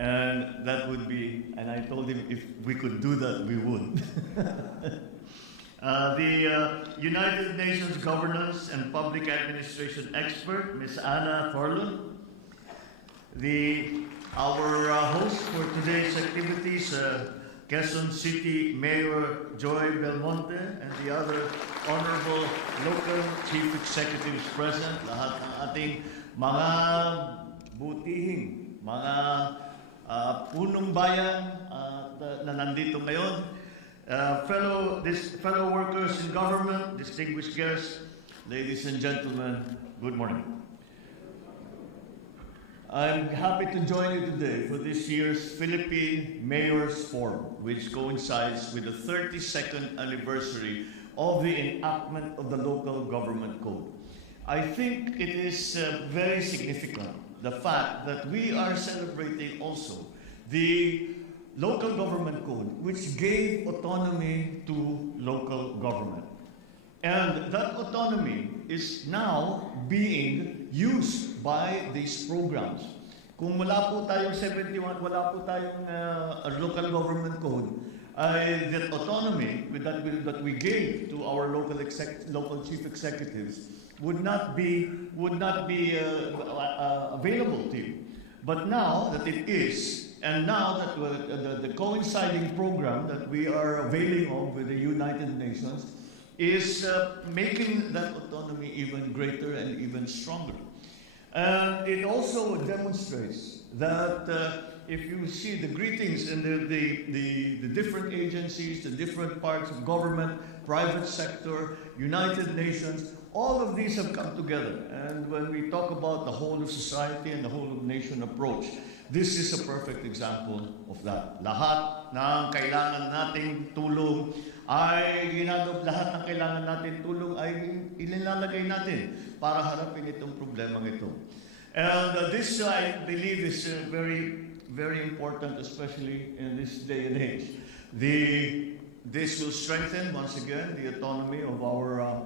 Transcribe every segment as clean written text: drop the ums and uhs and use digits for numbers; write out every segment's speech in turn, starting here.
And that would be, and I told him if we could do that, we would. The United Nations Governance and Public Administration expert, Ms. Anna Thorlund. Our host for today's activities, Quezon City Mayor Joy Belmonte, and the other honorable local chief executives present, lahat ng ating mga butihing, mga punong bayan na nandito ngayon, fellow workers in government, distinguished guests, ladies and gentlemen, good morning. I'm happy to join you today for this year's Philippine Mayors Forum, which coincides with the 32nd anniversary of the enactment of the Local Government Code. I think it is very significant, the fact that we are celebrating also the Local Government Code, which gave autonomy to local government. And that autonomy is now being used by these programs. Kung wala po tayong 71, wala po tayong local government code, that autonomy that we gave to our local chief executives would not be available to you. But now that it is, and now that the coinciding program that we are availing of with the United Nations is making that autonomy even greater and even stronger. And it also demonstrates that if you see the greetings in the different agencies, the different parts of government, private sector, United Nations, all of these have come together. And when we talk about the whole of society and the whole of nation approach, this is a perfect example of that. Lahat ng kailangan nating tulong ay lahat ng kailangan natin tulong ay ilalagay natin para harapin itong problemang ito. And this, I believe, is very, very important, especially in this day and age. This will strengthen, once again, the autonomy of our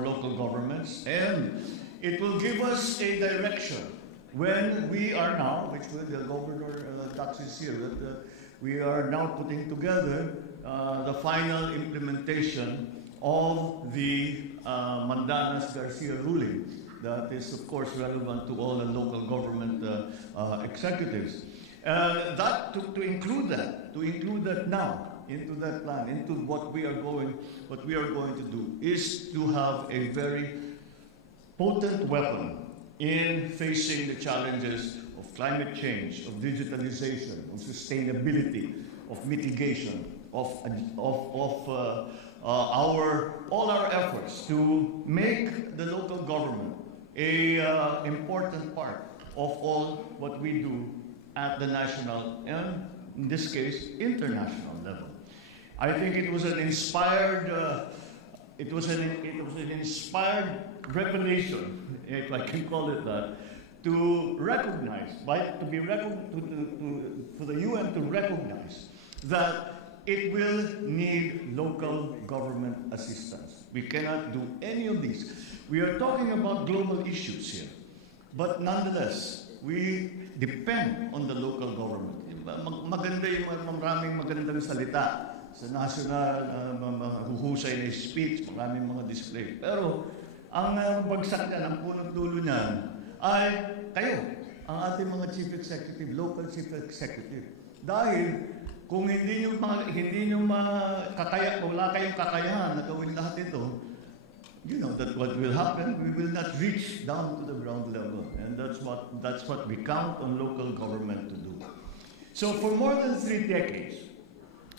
local governments, and it will give us a direction when we are now, which the Governor Tax is here, that we are now putting together the final implementation of the Mandanas-Garcia ruling. That is, of course, relevant to all the local government executives. That to include that now into that plan, into what we are going to do, is to have a very potent weapon in facing the challenges of climate change, of digitalization, of sustainability, of mitigation, of all our efforts to make the local government a important part of all what we do at the national and, in this case, international level. I think it was an inspired revelation, if I can call it that, to recognize, for the UN to recognize that it will need local government assistance. We cannot do any of these. We are talking about global issues here, but nonetheless, we depend on the local government. Maganda yung maraming magandang salita sa national, huhusay na speech, maraming mga display. Pero ang bagsak niyan, ang punong dulo niyan, ay kayo, ang ating mga chief executive, local chief executive. Dahil kung hindi nyo wala kayong kakayahan na gawin lahat ito, you know that what will happen, we will not reach down to the ground level. And that's what we count on local government to do. So for more than 3 decades,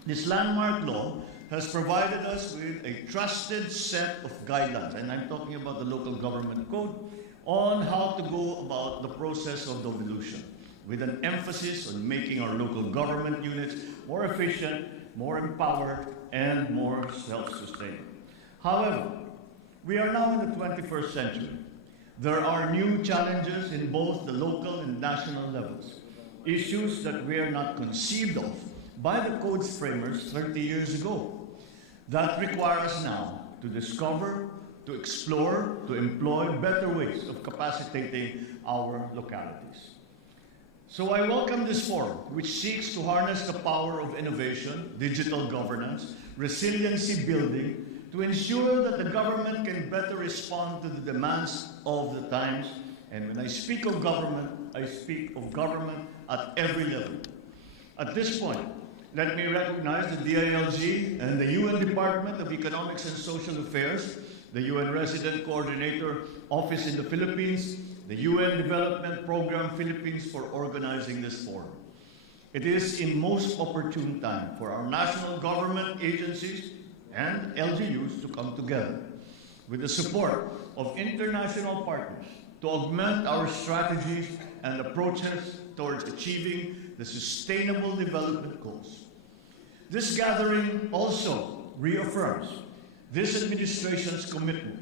this landmark law has provided us with a trusted set of guidelines, and I'm talking about the local government code, on how to go about the process of devolution, with an emphasis on making our local government units more efficient, more empowered, and more self-sustaining. However, we are now in the 21st century. There are new challenges in both the local and national levels, issues that we are not conceived of by the code's framers 30 years ago, that require us now to discover, to explore, to employ better ways of capacitating our localities. So I welcome this forum, which seeks to harness the power of innovation, digital governance, resiliency building, to ensure that the government can better respond to the demands of the times. And when I speak of government, I speak of government at every level. At this point, let me recognize the DILG and the UN Department of Economics and Social Affairs, the UN Resident Coordinator Office in the Philippines, the UN Development Program Philippines for organizing this forum. It is in most opportune time for our national government agencies and LGUs to come together with the support of international partners to augment our strategies and approaches towards achieving the Sustainable Development Goals. This gathering also reaffirms this administration's commitment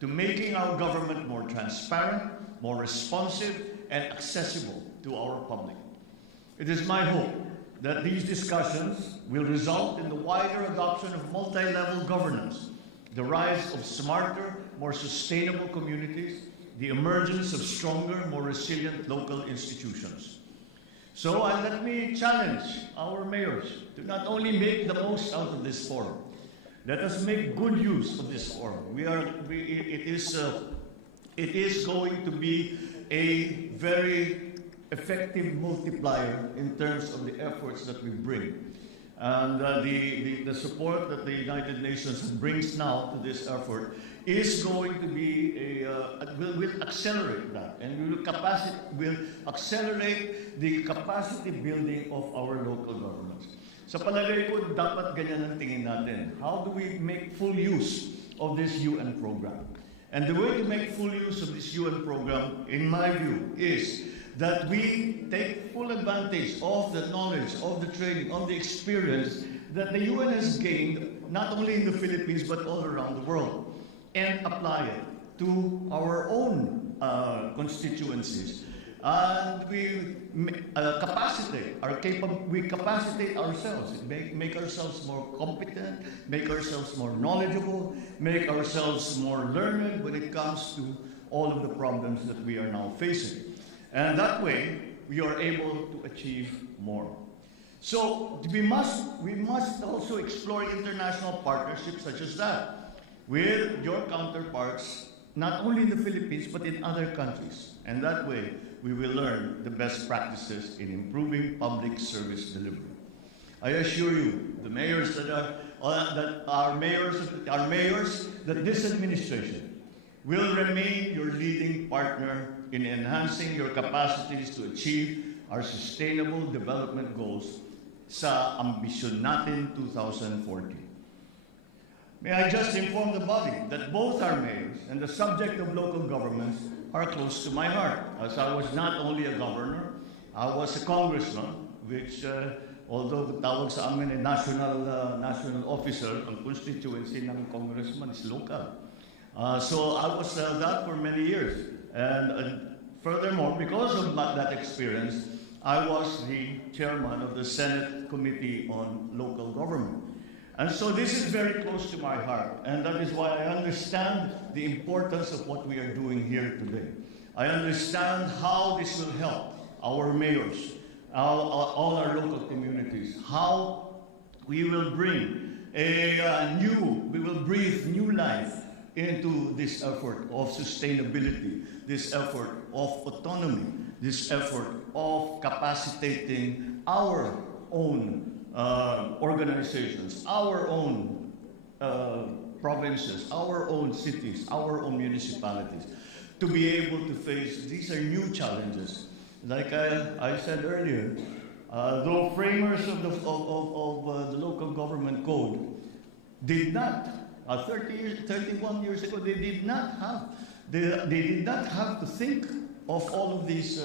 to making our government more transparent, more responsive, and accessible to our public. It is my hope that these discussions will result in the wider adoption of multi-level governance, the rise of smarter, more sustainable communities, the emergence of stronger, more resilient local institutions. So let me challenge our mayors to not only make the most out of this forum. Let us make good use of this forum. It is going to be a very effective multiplier in terms of the efforts that we bring. And the support that the United Nations brings now to this effort is going to be will accelerate that, and will accelerate the capacity building of our local governments. Sa palagay ko, dapat ganyan ang tingin natin. How do we make full use of this UN program? And the way to make full use of this UN program, in my view, is that we take full advantage of the knowledge, of the training, of the experience that the UN has gained, not only in the Philippines, but all around the world, and apply it to our own constituencies. And we capacitate ourselves, make ourselves more competent, make ourselves more knowledgeable, make ourselves more learned when it comes to all of the problems that we are now facing. And that way, we are able to achieve more. So we must also explore international partnerships such as that with your counterparts, not only in the Philippines, but in other countries. And that way, we will learn the best practices in improving public service delivery. I assure you, the mayors that are mayors, that this administration will remain your leading partner in enhancing your capacities to achieve our Sustainable Development Goals sa ambisyon natin 2040. May I just inform the body that both our mayors and the subject of local governments are close to my heart, as I was not only a governor, I was a congressman, which although tawag sa amin ay national officer, ang constituency ng congressman is local. So I was that for many years. And furthermore, because of that experience, I was the chairman of the Senate Committee on Local Government. And so this is very close to my heart, and that is why I understand the importance of what we are doing here today. I understand how this will help our mayors, all our local communities, how we will bring we will breathe new life into this effort of sustainability, this effort of autonomy, this effort of capacitating our own organizations, our own provinces, our own cities, our own municipalities, to be able to face these are new challenges. Like I said earlier, though framers of the local government code did not, 31 years ago, they did not have to think of all of these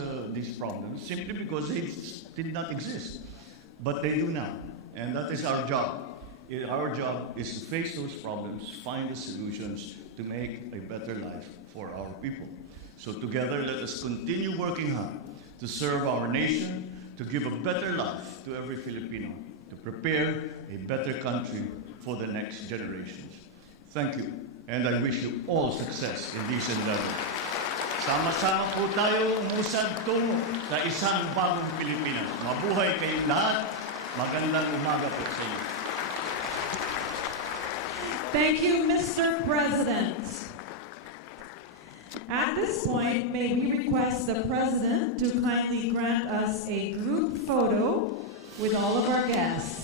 problems simply because they did not exist. But they do now, and that is our job. Our job is to face those problems, find the solutions to make a better life for our people. So together, let us continue working hard to serve our nation, to give a better life to every Filipino, to prepare a better country for the next generations. Thank you, and I wish you all success in these endeavors. Sama-sama po tayo umusad tungo sa isang bagong Pilipinas. Mabuhay kayong lahat. Magandang umaga po sa inyo. Thank you, Mr. President. At this point, may we request the President to kindly grant us a group photo with all of our guests.